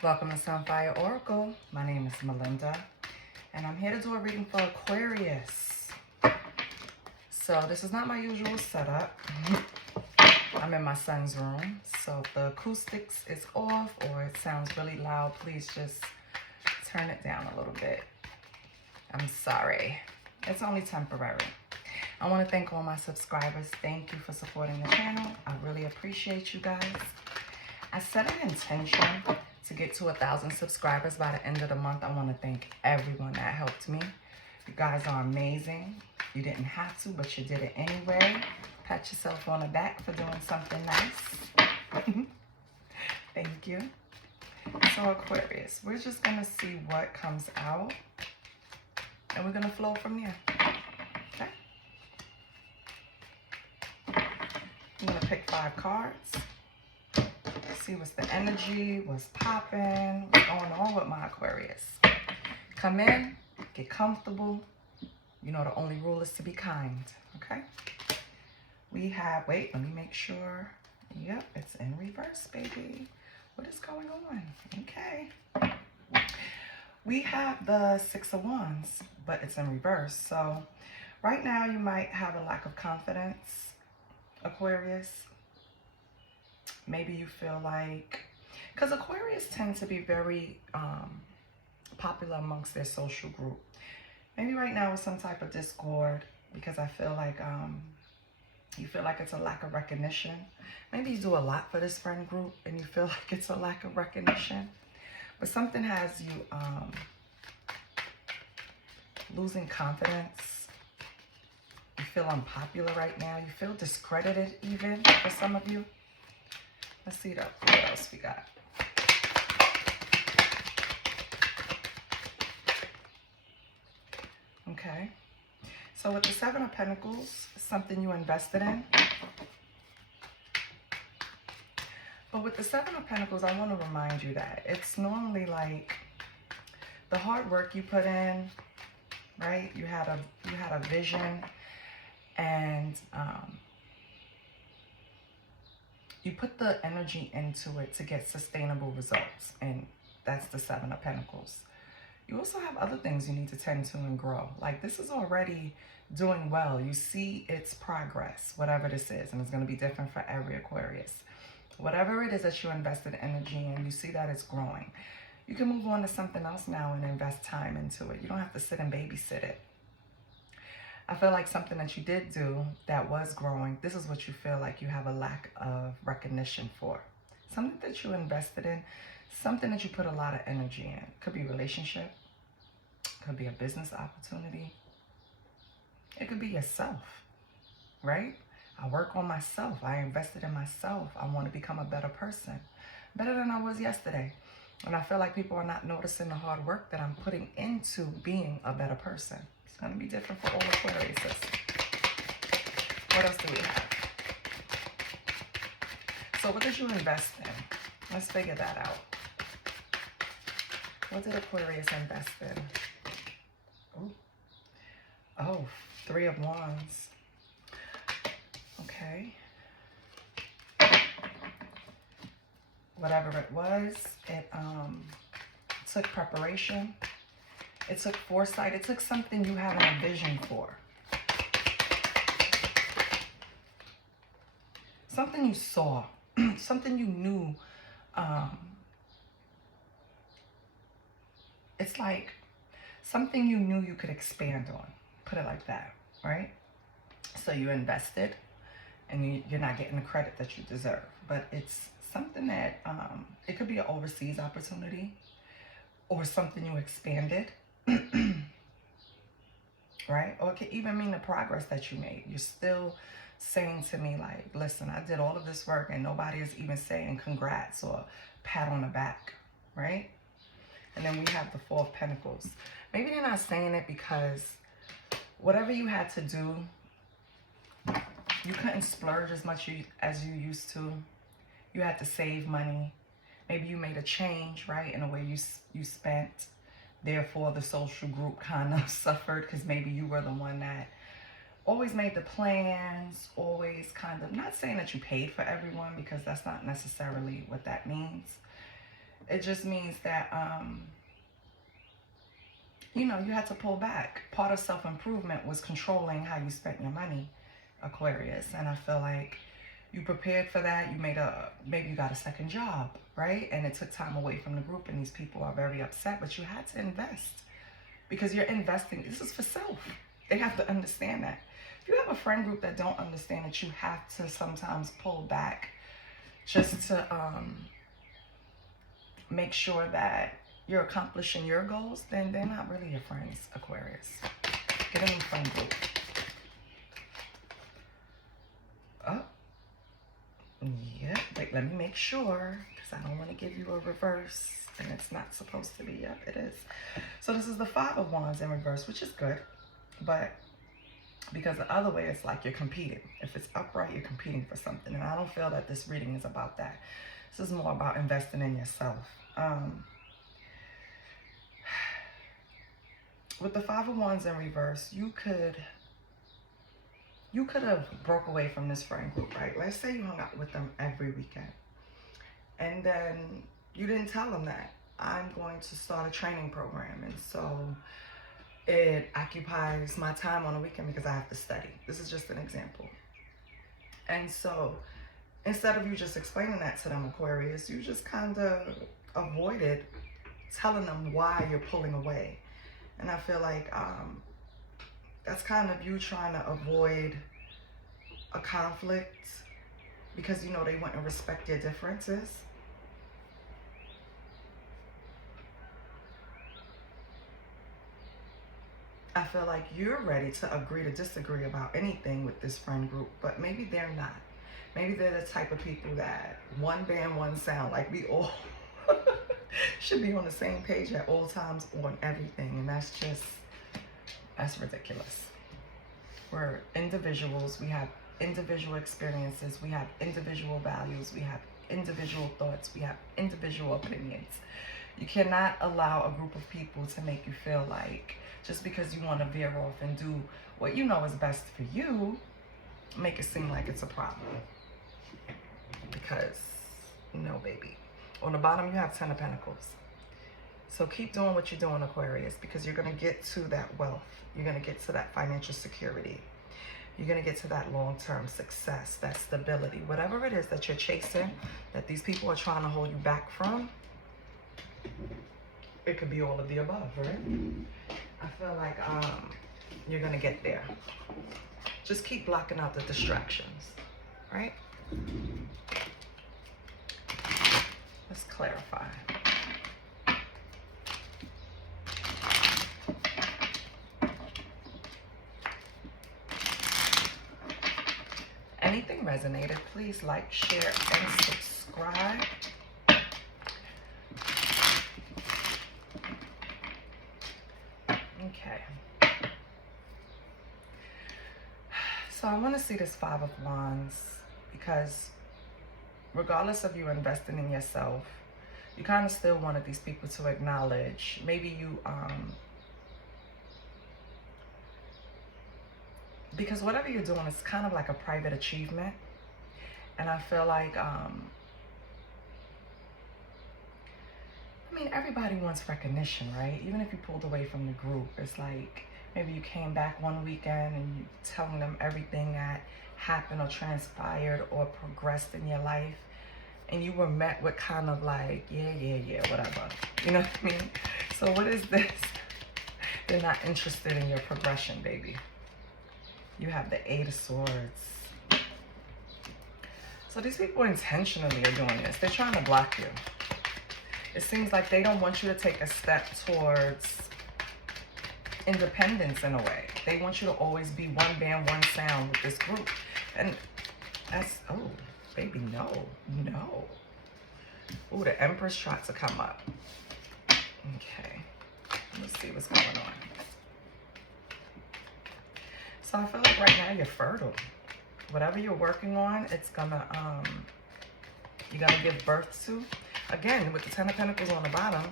Welcome to Sunfire Oracle. My name is Melinda, and I'm here to do a reading for Aquarius. So this is not my usual setup. I'm in my son's room, so if the acoustics is off or it sounds really loud, please just turn it down a little bit. I'm sorry. It's only temporary. I want to thank all my subscribers. Thank you for supporting the channel. I really appreciate you guys. I set an intention to get to 1,000 subscribers by the end of the month. I want to thank everyone that helped me. You guys are amazing. You didn't have to, but you did it anyway. Pat yourself on the back for doing something nice. Thank you. So Aquarius, we're just going to see what comes out, and we're going to flow from there. Okay? I'm going to pick 5 cards. See what's the energy, what's popping, what's going on with my Aquarius. Come in, get comfortable. You know the only rule is to be kind, okay? We have, wait, let me make sure. Yep, it's in reverse, baby. What is going on? Okay. We have the 6 of Wands, but it's in reverse. So right now you might have a lack of confidence, Aquarius. Maybe you feel like, because Aquarius tend to be very popular amongst their social group. Maybe right now it's some type of discord because I feel like you feel like it's a lack of recognition. Maybe you do a lot for this friend group and you feel like it's a lack of recognition. But something has you losing confidence. You feel unpopular right now. You feel discredited even for some of you. Let's see what else we got. Okay. So with the 7 of Pentacles, something you invested in. But with the 7 of Pentacles, I want to remind you that it's normally like the hard work you put in, right? You had a vision, and you put the energy into it to get sustainable results, and that's the 7 of Pentacles. You also have other things you need to tend to and grow. Like this is already doing well. You see its progress, whatever this is, and it's going to be different for every Aquarius. Whatever it is that you invested energy in, you see that it's growing. You can move on to something else now and invest time into it. You don't have to sit and babysit it. I feel like something that you did do that was growing, this is what you feel like you have a lack of recognition for. Something that you invested in, something that you put a lot of energy in. Could be a relationship, could be a business opportunity. It could be yourself, right? I work on myself. I invested in myself. I want to become a better person, better than I was yesterday. And I feel like people are not noticing the hard work that I'm putting into being a better person. It's going to be different for all Aquariuses. What else do we have? So what did you invest in? Let's figure that out. What did Aquarius invest in? Ooh. Oh, 3 of Wands. Okay. Whatever it was, it took preparation. It took foresight. It took something you had a vision for. Something you saw. Something you knew. It's like something you knew you could expand on. Put it like that, right? So you invested, and you're not getting the credit that you deserve. But it's something that, it could be an overseas opportunity or something you expanded, right? Or it could even mean the progress that you made. You're still saying to me like, listen, I did all of this work and nobody is even saying congrats or pat on the back, right? And then we have the 4 of Pentacles. Maybe they're not saying it because whatever you had to do, you couldn't splurge as much as you used to. You had to save money. Maybe you made a change, right, in the way you spent. Therefore, the social group kind of suffered because maybe you were the one that always made the plans, always kind of, not saying that you paid for everyone because that's not necessarily what that means. It just means that, you know, you had to pull back. Part of self-improvement was controlling how you spent your money, Aquarius. And I feel like you prepared for that. You maybe you got a second job, right? And it took time away from the group, and these people are very upset, but you had to invest because you're investing. This is for self. They have to understand that. If you have a friend group that don't understand that you have to sometimes pull back just to make sure that you're accomplishing your goals, then they're not really your friends, Aquarius. Get a new friend group. Oh, yeah, wait, let me make sure, because I don't want to give you a reverse, and it's not supposed to be. Yep, it is. So this is the Five of Wands in reverse, which is good, but because the other way, it's like you're competing. If it's upright, you're competing for something, and I don't feel that this reading is about that. This is more about investing in yourself. With the Five of Wands in reverse, you could have broke away from this friend group, right? Let's say you hung out with them every weekend, and then you didn't tell them that I'm going to start a training program, and so it occupies my time on a weekend because I have to study. This is just an example. And so instead of you just explaining that to them, Aquarius, you just kind of avoided telling them why you're pulling away. And I feel like that's kind of you trying to avoid a conflict because, you know, they wouldn't respect your differences. I feel like you're ready to agree to disagree about anything with this friend group, but maybe they're not. Maybe they're the type of people that one band, one sound, like we all should be on the same page at all times on everything. And that's ridiculous. We're individuals. We have individual experiences. We have individual values. We have individual thoughts. We have individual opinions. You cannot allow a group of people to make you feel like just because you want to veer off and do what you know is best for you, make it seem like it's a problem. Because, no, baby. On the bottom, you have Ten of Pentacles. So keep doing what you're doing, Aquarius, because you're going to get to that wealth. You're going to get to that financial security. You're going to get to that long-term success, that stability. Whatever it is that you're chasing, that these people are trying to hold you back from, it could be all of the above, right? I feel like you're going to get there. Just keep blocking out the distractions, right? Let's clarify. Anything resonated, please like, share, and subscribe. Okay. So I want to see this Five of Wands because regardless of you investing in yourself, you kind of still wanted these people to acknowledge, maybe you, because whatever you're doing is kind of like a private achievement. And I feel like, I mean, everybody wants recognition, right? Even if you pulled away from the group, it's like, maybe you came back one weekend and you telling them everything that happened or transpired or progressed in your life. And you were met with kind of like, yeah, whatever. You know what I mean? So what is this? They're not interested in your progression, baby. You have the Eight of Swords. So these people intentionally are doing this. They're trying to block you. It seems like they don't want you to take a step towards independence in a way. They want you to always be one band, one sound with this group. And that's, oh, baby, no. Oh, the Empress tried to come up. Okay. Let's see what's going on. So I feel like right now you're fertile. Whatever you're working on, it's gonna, you're gonna give birth to. Again, with the Ten of Pentacles on the bottom,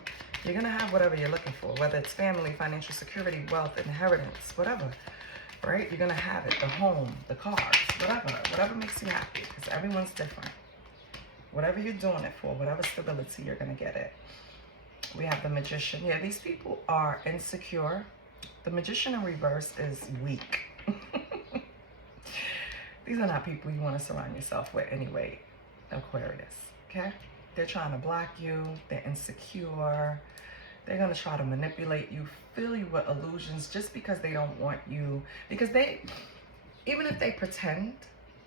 you're gonna have whatever you're looking for, whether it's family, financial security, wealth, inheritance, whatever, right? You're gonna have it, the home, the cars, whatever makes you happy, because everyone's different. Whatever you're doing it for, whatever stability, you're going to get it. We have the Magician. Yeah, these people are insecure. The Magician in reverse is weak. These are not people you want to surround yourself with anyway, Aquarius, okay? They're trying to block you. They're insecure. They're going to try to manipulate you, fill you with illusions just because they don't want you. Because they, even if they pretend,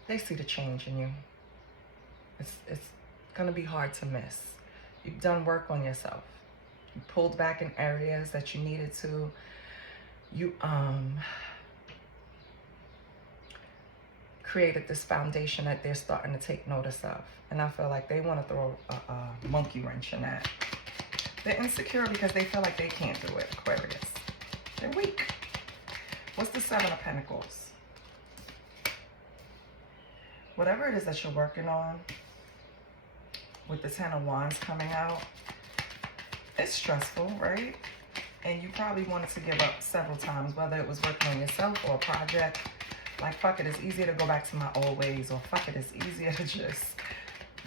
they see the change in you. It's going to be hard to miss. You've done work on yourself. You pulled back in areas that you needed to. You created this foundation that they're starting to take notice of. And I feel like they want to throw a monkey wrench in that. They're insecure because they feel like they can't do it, Aquarius. They're weak. What's the Seven of Pentacles? Whatever it is that you're working on, with the Ten of Wands coming out, it's stressful, right? And you probably wanted to give up several times, whether it was working on yourself or a project. Like, fuck it, it's easier to go back to my old ways, or fuck it, it's easier to just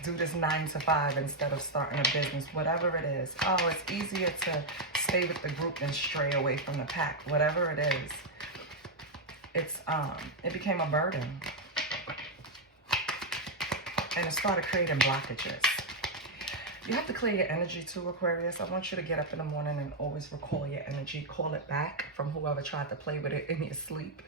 do this 9 to 5 instead of starting a business, whatever it is. Oh, it's easier to stay with the group than stray away from the pack, whatever it is. It became a burden. And it started creating blockages. You have to clear your energy too, Aquarius. I want you to get up in the morning and always recall your energy. Call it back from whoever tried to play with it in your sleep.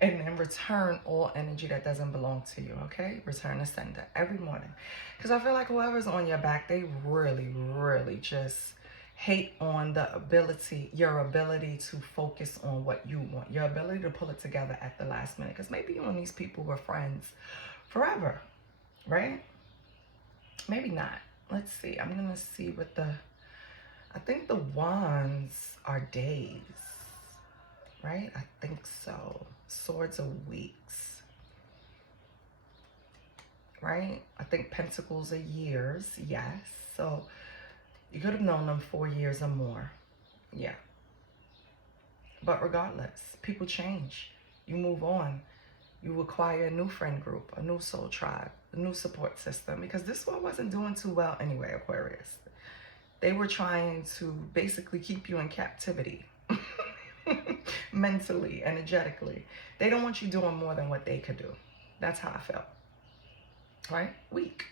And then return all energy that doesn't belong to you, okay? Return the sender every morning. Because I feel like whoever's on your back, they really, really just hate on the ability, your ability to focus on what you want. Your ability to pull it together at the last minute. Because maybe you and these people were friends forever, right? Maybe not. Let's see. I'm going to see what I think the wands are days, right? I think so. Swords are weeks, right? I think pentacles are years. Yes. So you could have known them 4 years or more. Yeah. But regardless, people change. You move on. You acquire a new friend group, a new soul tribe, a new support system, because this one wasn't doing too well anyway, Aquarius. They were trying to basically keep you in captivity, mentally, energetically. They don't want you doing more than what they could do. That's how I felt, right? Weak.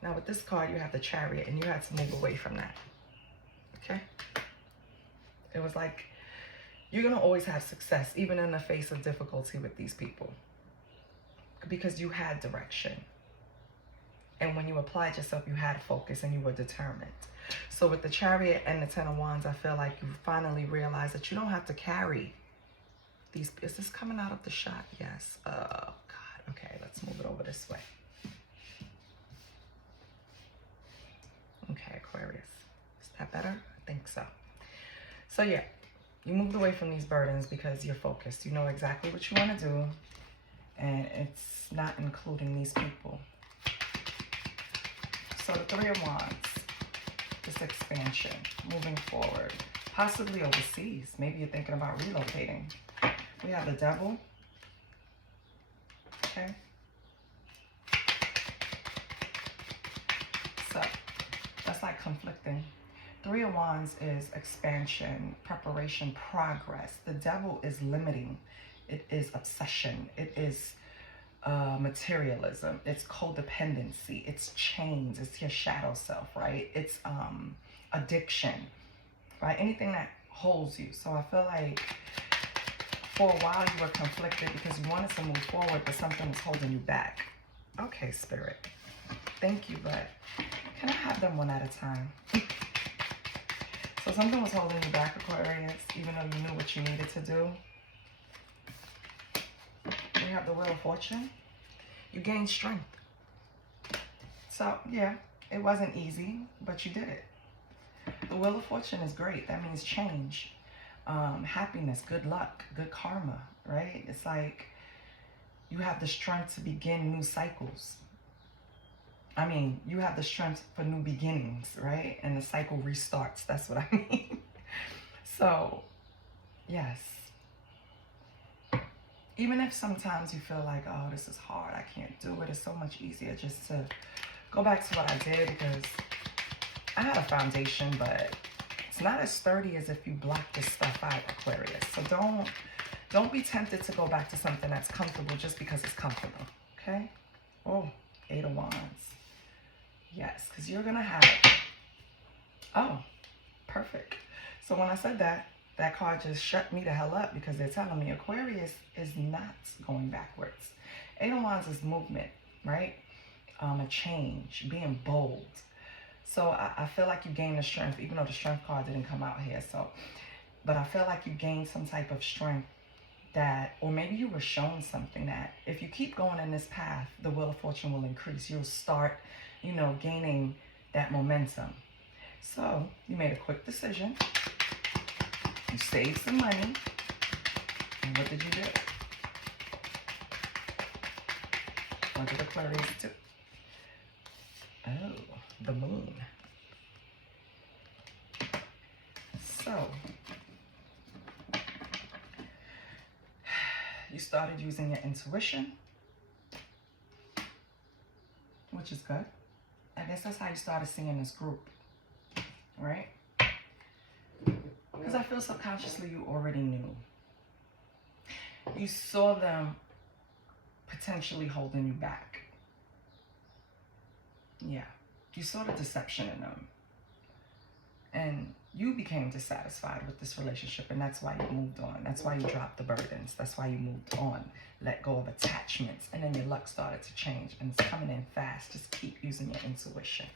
Now with this card, you have the Chariot, and you had to move away from that, okay? It was like, you're going to always have success, even in the face of difficulty with these people. Because you had direction. And when you applied yourself, you had focus and you were determined. So with the Chariot and the Ten of Wands, I feel like you finally realized that you don't have to carry these. Is this coming out of the shot? Yes. Oh, God. Okay, let's move it over this way. Okay, Aquarius. Is that better? I think so. So, yeah. You moved away from these burdens because you're focused. You know exactly what you want to do. And it's not including these people. So the Three of Wands. This expansion. Moving forward. Possibly overseas. Maybe you're thinking about relocating. We have the Devil. Okay. So that's like conflicting. Three of Wands is expansion, preparation, progress. The Devil is limiting. It is obsession. It is materialism. It's codependency. It's chains. It's your shadow self, right? It's addiction, right? Anything that holds you. So I feel like for a while you were conflicted because you wanted to move forward, but something was holding you back. Okay, Spirit. Thank you, but can I have them one at a time? So something was holding you back, Aquarius, even though you knew what you needed to do. You have the Wheel of Fortune. You gained strength. So, yeah, it wasn't easy, but you did it. The Wheel of Fortune is great. That means change, happiness, good luck, good karma, right? It's like you have the strength to begin new cycles. I mean, you have the strength for new beginnings, right? And the cycle restarts. That's what I mean. So, yes. Even if sometimes you feel like, oh, this is hard, I can't do it. It's so much easier just to go back to what I did because I had a foundation, but it's not as sturdy as if you block this stuff out, Aquarius. So don't be tempted to go back to something that's comfortable just because it's comfortable, okay? Oh, 8 of Wands. Yes, because you're going to have... Oh, perfect. So when I said that, that card just shut me the hell up because they're telling me Aquarius is not going backwards. 8 of Wands is movement, right? A change, being bold. So I feel like you gained the strength, even though the strength card didn't come out here. So, but I feel like you gained some type of strength that, or maybe you were shown something that if you keep going in this path, the wheel of fortune will increase. You'll start, you know, gaining that momentum. So you made a quick decision. You saved some money. And what did you do? What did Aquarius do? Oh, the moon. So, you started using your intuition, which is good. I guess that's how you started seeing this group, right? Because I feel subconsciously you already knew. You saw them potentially holding you back. Yeah. You saw the deception in them. And you became dissatisfied with this relationship, and that's why you moved on. That's why you dropped the burdens. That's why you moved on. Let go of attachments. And then your luck started to change, and it's coming in fast. Just keep using your intuition.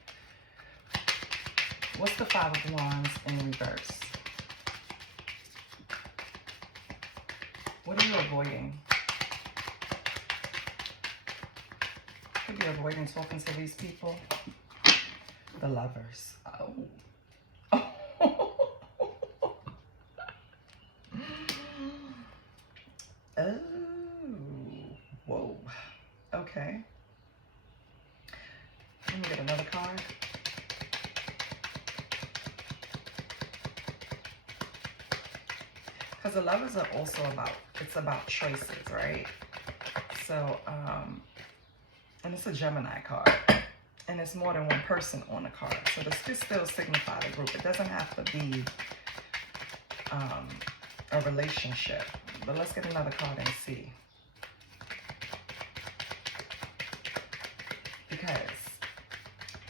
What's the 5 of Wands in reverse? What are you avoiding? Could be avoiding talking to these people. The Lovers. Oh. Oh. Whoa. Okay. Let me get another card. Because the Lovers are also about, it's about choices, right? So, and it's a Gemini card. And it's more than one person on the card. So this could still signify the group. It doesn't have to be a relationship. But let's get another card and see. Because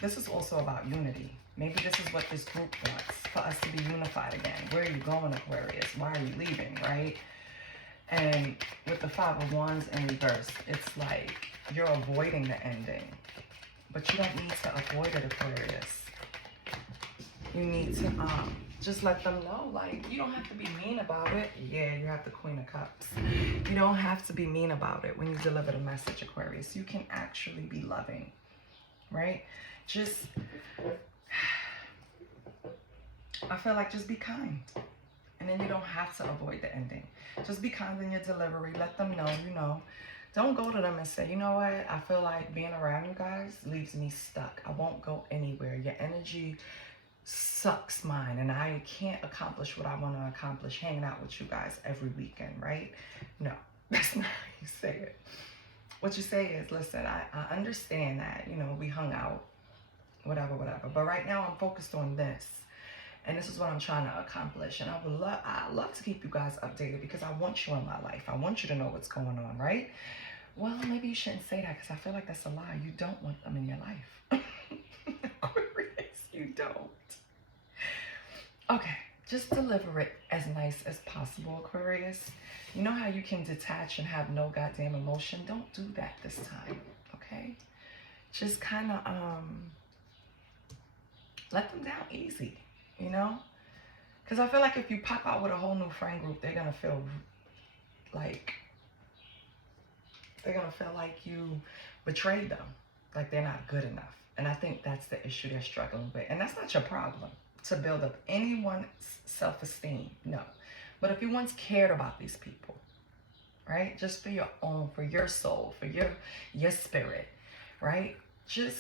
this is also about unity. Maybe this is what this group wants, for us to be unified again. Where are you going, Aquarius? Why are you leaving, right? And with the 5 of Wands in reverse, it's like you're avoiding the ending. But you don't need to avoid it, Aquarius. You need to just let them know, like, you don't have to be mean about it. Yeah, you have the Queen of Cups. You don't have to be mean about it when you deliver the message, Aquarius. You can actually be loving, right? Just, I feel like just be kind. And then you don't have to avoid the ending. Just be kind in your delivery. Let them know, you know. Don't go to them and say, you know what, I feel like being around you guys leaves me stuck. I won't go anywhere. Your energy sucks mine, and I can't accomplish what I want to accomplish hanging out with you guys every weekend, right? No, that's not how you say it. What you say is, listen, I understand that, you know, we hung out, whatever. But right now I'm focused on this. And this is what I'm trying to accomplish. And I love to keep you guys updated because I want you in my life. I want you to know what's going on, right? Well, maybe you shouldn't say that because I feel like that's a lie. You don't want them in your life. Aquarius, you don't. Okay, just deliver it as nice as possible, Aquarius. You know how you can detach and have no goddamn emotion? Don't do that this time, okay? Just kind of let them down easy. You know? Because I feel like if you pop out with a whole new friend group, they're going to feel like you betrayed them. Like they're not good enough. And I think that's the issue they're struggling with. And that's not your problem, to build up anyone's self-esteem. No. But if you once cared about these people, right? Just for your own, for your soul, for your spirit, right? Just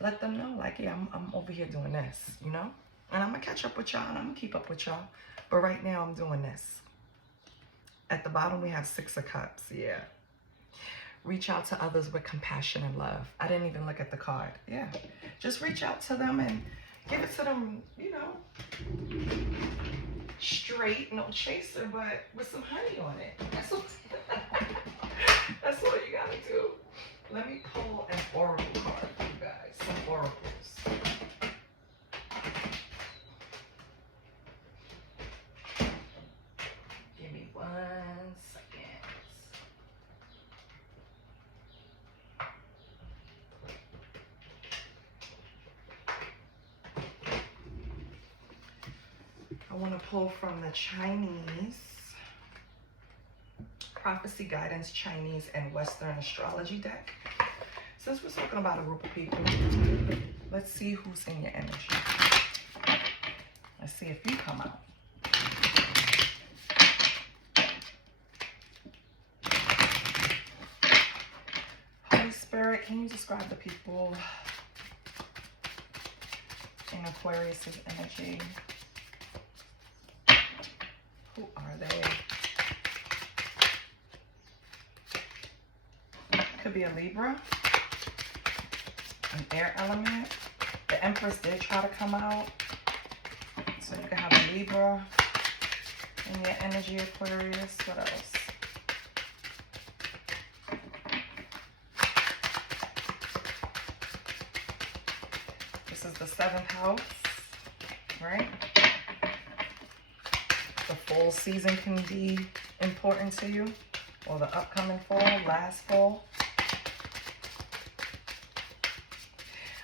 let them know, like, yeah, I'm over here doing this, you know? And I'm going to catch up with y'all, and I'm going to keep up with y'all. But right now, I'm doing this. At the bottom, we have 6 of Cups. Yeah. reach out to others with compassion and love. I didn't even look at the card. Yeah. Just reach out to them and give it to them, you know, straight, no chaser, but with some honey on it. That's what, that's what you gotta do. Let me pull an oracle card for you guys. Some oracles. Give me 1 second. I want to pull from the Chinese Prophecy Guidance Chinese and Western Astrology deck. Since we're talking about a group of people, let's see who's in your energy. Let's see if you come out. Holy Spirit, can you describe the people in Aquarius' energy? Who are they? Could be a Libra, an air element. The Empress did try to come out. So you can have a Libra in your energy, Aquarius. What else? This is the 7th house, right? The fall season can be important to you, or the upcoming fall, last fall.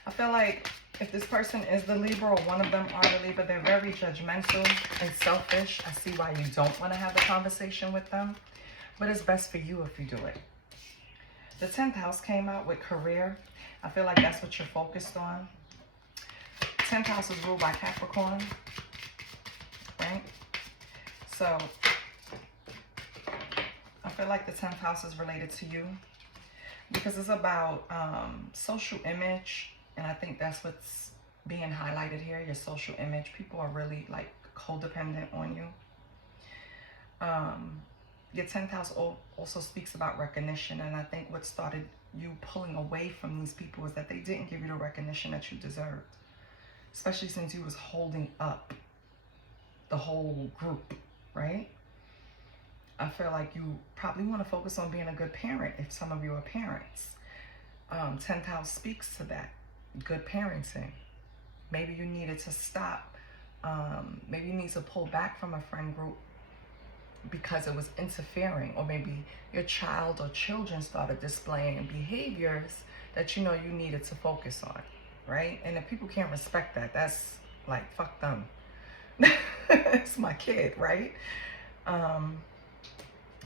I feel like if this person is the Libra, or one of them are the Libra, they're very judgmental and selfish. I see why you don't want to have a conversation with them, but it's best for you if you do it. The 10th house came out with career. I feel like that's what you're focused on. 10th house is ruled by Capricorn, right? So I feel like the 10th house is related to you because it's about social image. And I think that's what's being highlighted here, your social image. People are really like codependent on you. Your 10th house also speaks about recognition. And I think what started you pulling away from these people is that they didn't give you the recognition that you deserved. Especially since you was holding up the whole group, right? I feel like you probably want to focus on being a good parent if some of you are parents. 10th house speaks to that. Good parenting. Maybe you needed to stop. Maybe you need to pull back from a friend group because it was interfering, or maybe your child or children started displaying behaviors that you know you needed to focus on, right? And if people can't respect that, that's like, fuck them. It's my kid, right?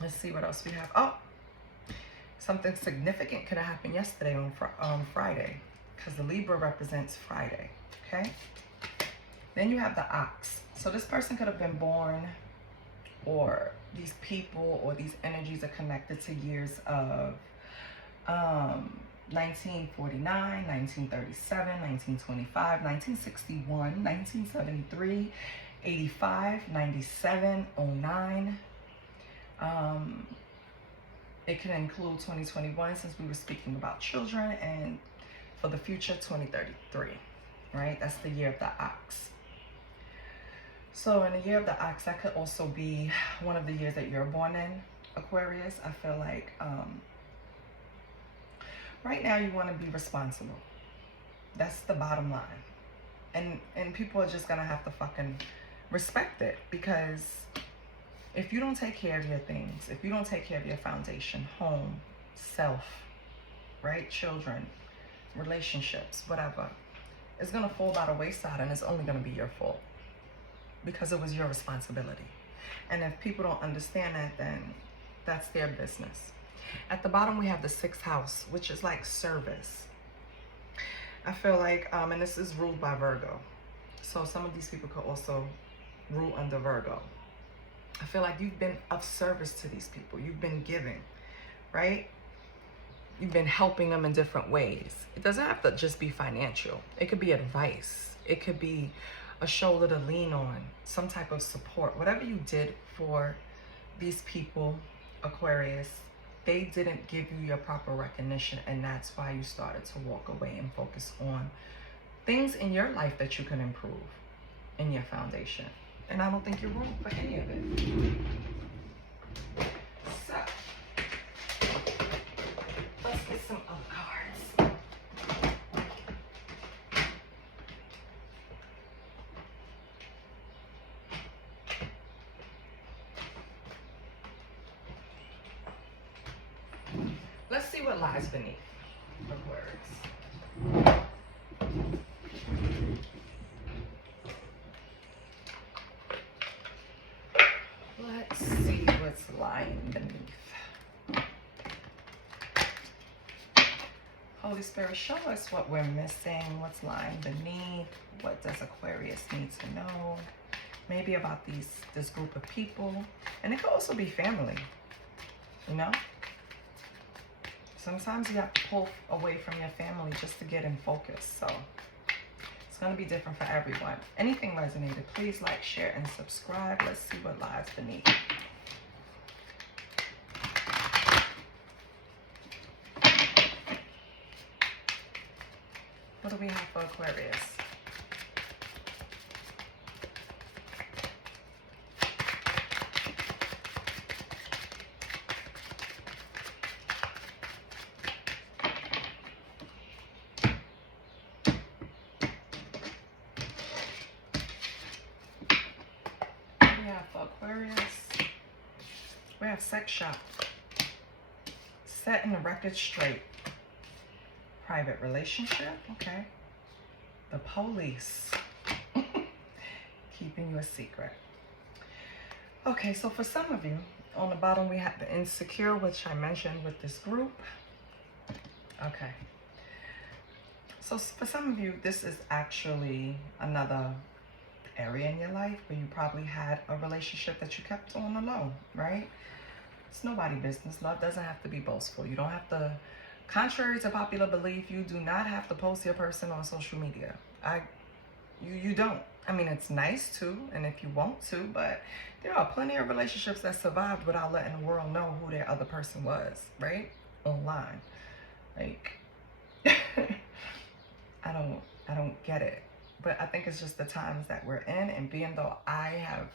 Let's see what else we have. Oh, something significant could have happened yesterday on Friday, because the Libra represents Friday, okay? Then you have the ox. So this person could have been born, or these people or these energies are connected to years of 1949, 1937, 1925, 1961, 1973, 85, 97, 09. It can include 2021 since we were speaking about children, and for the future, 2033, right? That's the year of the ox. So in the year of the ox, that could also be one of the years that you're born in, Aquarius. I feel like right now you want to be responsible. That's the bottom line. And people are just going to have to fucking respect it, because if you don't take care of your things, if you don't take care of your foundation, home, self, right, children, relationships, whatever, it's going to fall by the wayside, and it's only going to be your fault because it was your responsibility. And if people don't understand that, then that's their business. At the bottom, we have the 6th house, which is like service. I feel like, and this is ruled by Virgo. So some of these people could also rule under Virgo. I feel like you've been of service to these people. You've been giving, right? You've been helping them in different ways. It doesn't have to just be financial. It could be advice. It could be a shoulder to lean on, some type of support. Whatever you did for these people, Aquarius, they didn't give you your proper recognition, and that's why you started to walk away and focus on things in your life that you can improve in your foundation. And I don't think you're wrong for any of it. So, let's get some other cards. Let's see what lies beneath Aquarius. Let's see what's lying beneath. Holy Spirit, show us what we're missing, what's lying beneath, what does Aquarius need to know, maybe about this group of people. And it could also be family, you know? Sometimes you have to pull away from your family just to get in focus. So it's going to be different for everyone. Anything resonated, please like, share, and subscribe. Let's see what lies beneath. What do we have for Aquarius? Aquarius, we have sex shop, setting the record straight, private relationship, okay, the police, keeping you a secret. Okay, so for some of you, on the bottom we have the insecure, which I mentioned with this group. Okay, so for some of you, this is actually another area in your life where you probably had a relationship that you kept on the low, right? It's nobody's business. Love doesn't have to be boastful. You don't have to, contrary to popular belief, you do not have to post your person on social media. You don't. I mean, it's nice to, and if you want to, but there are plenty of relationships that survived without letting the world know who their other person was, right? Online. Like, I don't get it. But I think it's just the times that we're in, and being though I have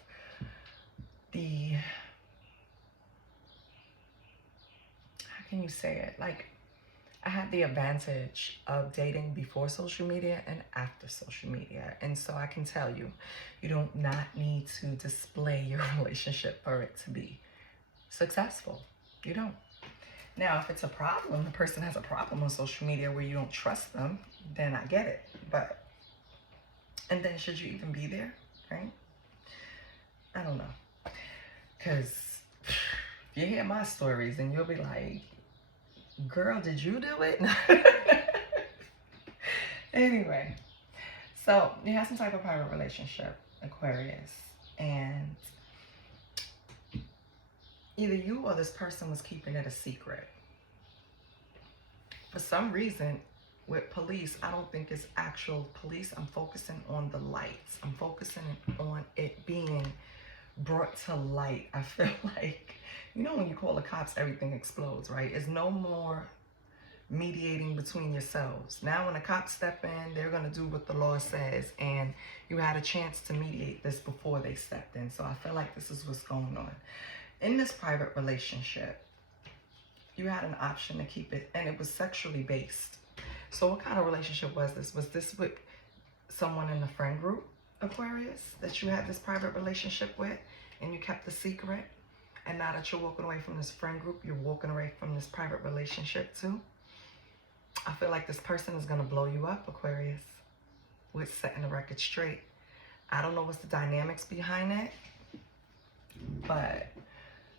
how can you say it? Like, I had the advantage of dating before social media and after social media. And so I can tell you, you do not need to display your relationship for it to be successful. You don't. Now, if it's a problem, the person has a problem on social media where you don't trust them, then I get it. But and then should you even be there, right? I don't know. Because you hear my stories and you'll be like, girl, did you do it? Anyway, so you have some type of private relationship, Aquarius. And either you or this person was keeping it a secret. For some reason, with police, I don't think it's actual police. I'm focusing on the lights. I'm focusing on it being brought to light. I feel like, you know, when you call the cops, everything explodes, right? It's no more mediating between yourselves. Now, when the cops step in, they're going to do what the law says. And you had a chance to mediate this before they stepped in. So I feel like this is what's going on. In this private relationship, you had an option to keep it, and it was sexually based. So what kind of relationship was this? Was this with someone in the friend group, Aquarius, that you had this private relationship with and you kept the secret? And now that you're walking away from this friend group, you're walking away from this private relationship too? I feel like this person is going to blow you up, Aquarius, with setting the record straight. I don't know what's the dynamics behind it, but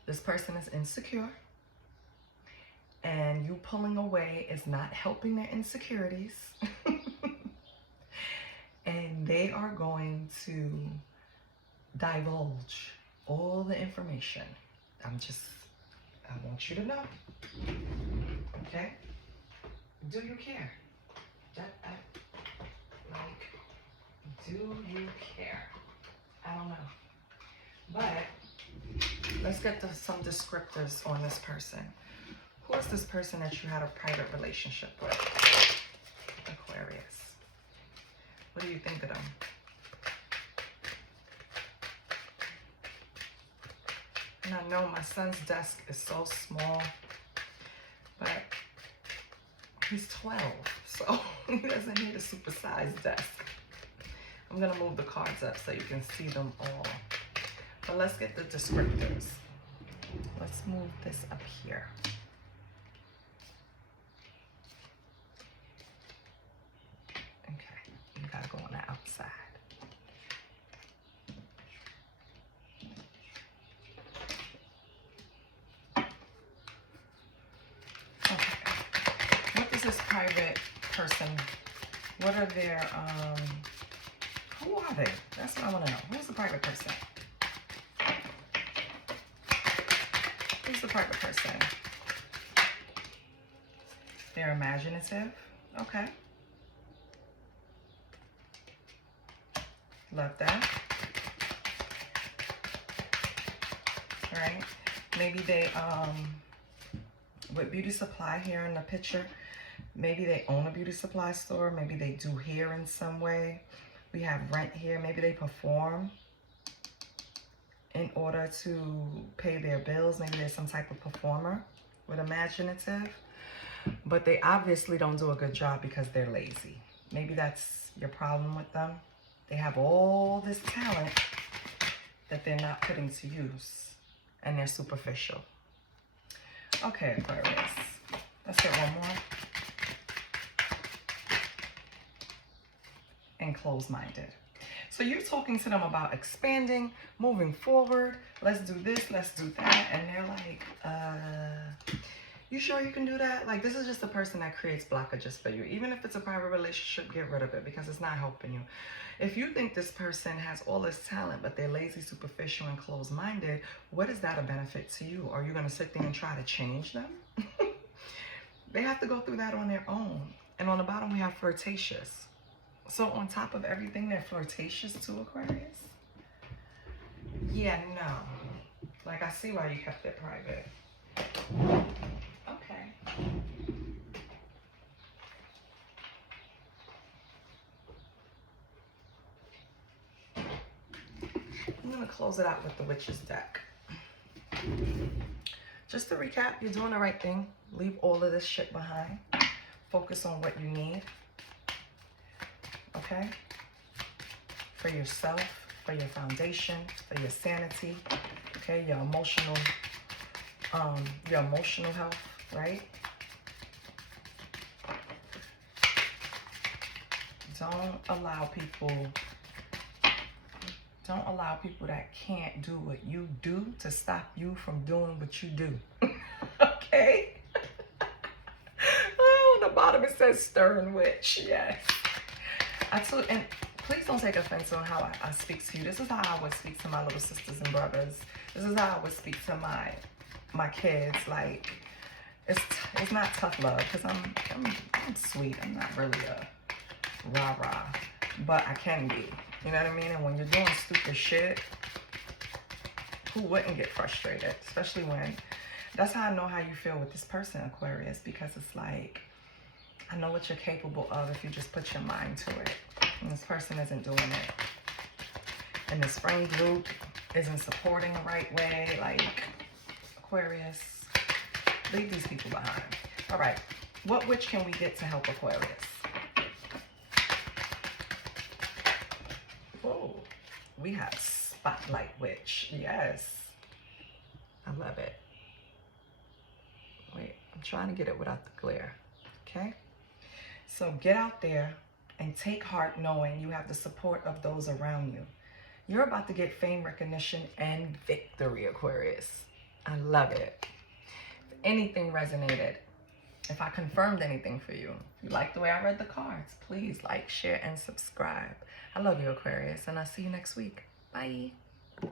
this person is insecure. And you pulling away is not helping their insecurities. And they are going to divulge all the information. I want you to know. Okay? Do you care? Do you care? I don't know. But let's get to some descriptors on this person. Who is this person that you had a private relationship with? Aquarius. What do you think of them? And I know my son's desk is so small, but he's 12, so he doesn't need a supersized desk. I'm gonna move the cards up so you can see them all. But let's get the descriptors. Let's move this up here. Okay, you gotta go on the outside. Okay, what is this private person? What are their, who are they? That's what I wanna know. Who's the private person? Who's the private person? They're imaginative. Okay. Love that. All right. Maybe they, with beauty supply here in the picture, maybe they own a beauty supply store. Maybe they do hair in some way. We have rent here. Maybe they perform in order to pay their bills. Maybe they're some type of performer with imaginative, but they obviously don't do a good job because they're lazy. Maybe that's your problem with them. They have all this talent that they're not putting to use, and they're superficial. Okay, Aquarius. Let's get one more. And closed-minded. So you're talking to them about expanding, moving forward. Let's do this, let's do that. And they're like, you sure you can do that? Like, this is just a person that creates blockages for you. Even if it's a private relationship, get rid of it because it's not helping you. If you think this person has all this talent, but they're lazy, superficial, and closed-minded, what is that a benefit to you? Are you going to sit there and try to change them? They have to go through that on their own. And on the bottom, we have flirtatious. So on top of everything, they're flirtatious too, Aquarius? Yeah, no. Like, I see why you kept it private. Okay. I'm going to close it out with the Witch's deck. Just to recap, you're doing the right thing. Leave all of this shit behind. Focus on what you need. Okay? For yourself, for your foundation, for your sanity, okay? Your emotional health, right? Don't allow people that can't do what you do to stop you from doing what you do. Okay? Oh, on the bottom it says stern witch. Yes. And please don't take offense on how I speak to you. This is how I would speak to my little sisters and brothers. This is how I would speak to my kids. Like, it's not tough love because I'm sweet. I'm not really a rah-rah, but I can be. You know what I mean? And when you're doing stupid shit, who wouldn't get frustrated? Especially when, that's how I know how you feel with this person, Aquarius, because it's like, I know what you're capable of if you just put your mind to it. And this person isn't doing it. And this friend group isn't supporting the right way. Like, Aquarius, leave these people behind. All right, what witch can we get to help Aquarius? Oh, we have Spotlight Witch. Yes, I love it. Wait, I'm trying to get it without the glare. Okay, so get out there and take heart knowing you have the support of those around you. You're about to get fame, recognition, and victory, Aquarius. I love it. If anything resonated, if I confirmed anything for you, if you like the way I read the cards, please like, share, and subscribe. I love you, Aquarius, and I'll see you next week. Bye.